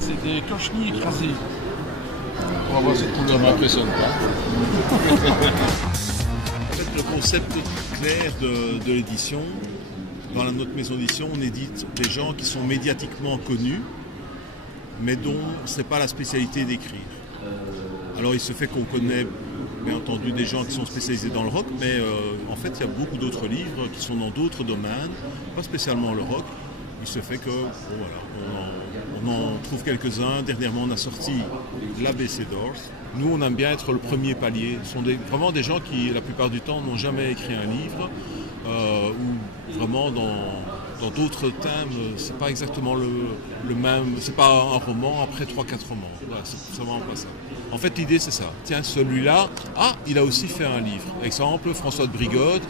C'est des cochenilles écrasées. On va voir cette couleur, m'impressionne pas. En fait, le concept clair de l'édition, dans notre maison d'édition, on édite des gens qui sont médiatiquement connus, mais dont ce n'est pas la spécialité d'écrire. Alors il se fait qu'on connaît bien entendu des gens qui sont spécialisés dans le rock, mais en fait il y a beaucoup d'autres livres qui sont dans d'autres domaines, pas spécialement le rock. Il se fait que on en trouve quelques-uns. Dernièrement on a sorti l'ABC d'Or. Nous on aime bien être le premier palier. Ce sont vraiment des gens qui la plupart du temps n'ont jamais écrit un livre, ou vraiment dans d'autres thèmes, c'est pas exactement le même, c'est pas un roman après 3-4 romans. Voilà, c'est vraiment pas ça. En fait, l'idée c'est ça. Tiens, celui-là, il a aussi fait un livre. Exemple, François de Brigode,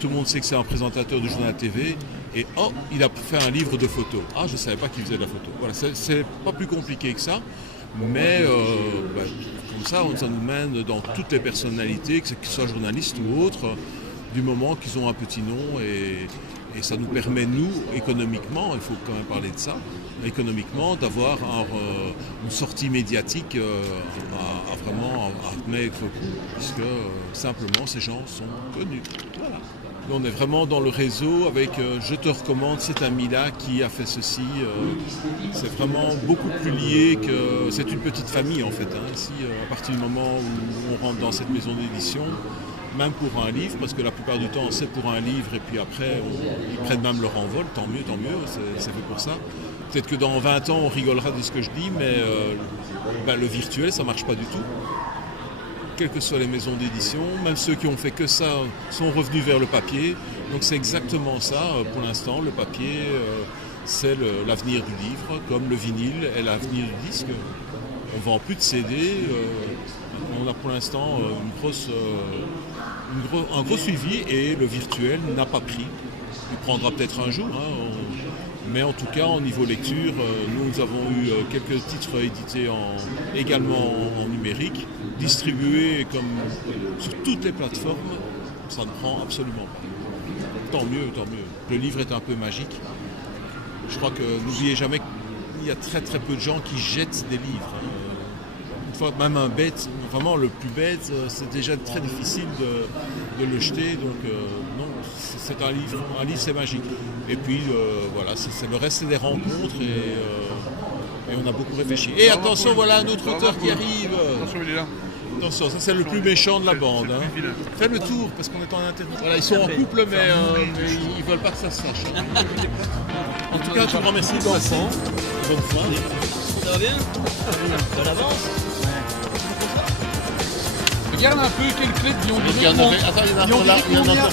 tout le monde sait que c'est un présentateur du journal TV, et il a fait un livre de photos. Je savais pas qu'il faisait de la photo. Voilà, c'est pas plus compliqué que ça, mais comme ça nous mène dans toutes les personnalités, que ce soit journalistes ou autres, du moment qu'ils ont un petit nom, et ça nous permet, nous, économiquement, il faut quand même parler de ça, économiquement, d'avoir une sortie médiatique à mettre au coup, puisque simplement ces gens sont connus. Voilà. On est vraiment dans le réseau avec je te recommande cet ami-là qui a fait ceci. C'est vraiment beaucoup plus lié que... C'est une petite famille en fait. Ici, à partir du moment où on rentre dans cette maison d'édition, même pour un livre, parce que la plupart du temps c'est pour un livre et puis après ils prennent même leur envol, tant mieux, c'est fait pour ça. Peut-être que dans 20 ans on rigolera de ce que je dis, mais le virtuel ça marche pas du tout. Quelles que soient les maisons d'édition, même ceux qui ont fait que ça sont revenus vers le papier. Donc c'est exactement ça pour l'instant, le papier c'est l'avenir du livre, comme le vinyle est l'avenir du disque. On vend plus de CD, on a pour l'instant un gros suivi et le virtuel n'a pas pris. Il prendra peut-être un jour, mais en tout cas au niveau lecture, nous avons eu quelques titres édités également en numérique, distribués comme sur toutes les plateformes. Ça ne prend absolument pas. Tant mieux, tant mieux. Le livre est un peu magique. Je crois que n'oubliez jamais qu'il y a très très peu de gens qui jettent des livres. Une fois, même un bête, vraiment le plus bête, c'est déjà très difficile de le jeter. Donc non, c'est un livre c'est magique. Et puis voilà, c'est le reste, c'est des rencontres et on a beaucoup réfléchi. Et attention, voilà un autre auteur qui arrive. Attention, il est là. Attention, ça c'est le plus méchant de la bande. Fais le tour parce qu'on est en internet. Voilà, ils sont en couple, mais ils veulent pas que ça se sache. En tout cas, un grand merci de passer. Bonne fin. Ça va bien? Ça l'avance? Regarde un peu quelle clé de Dion. Attends, il y en a un là.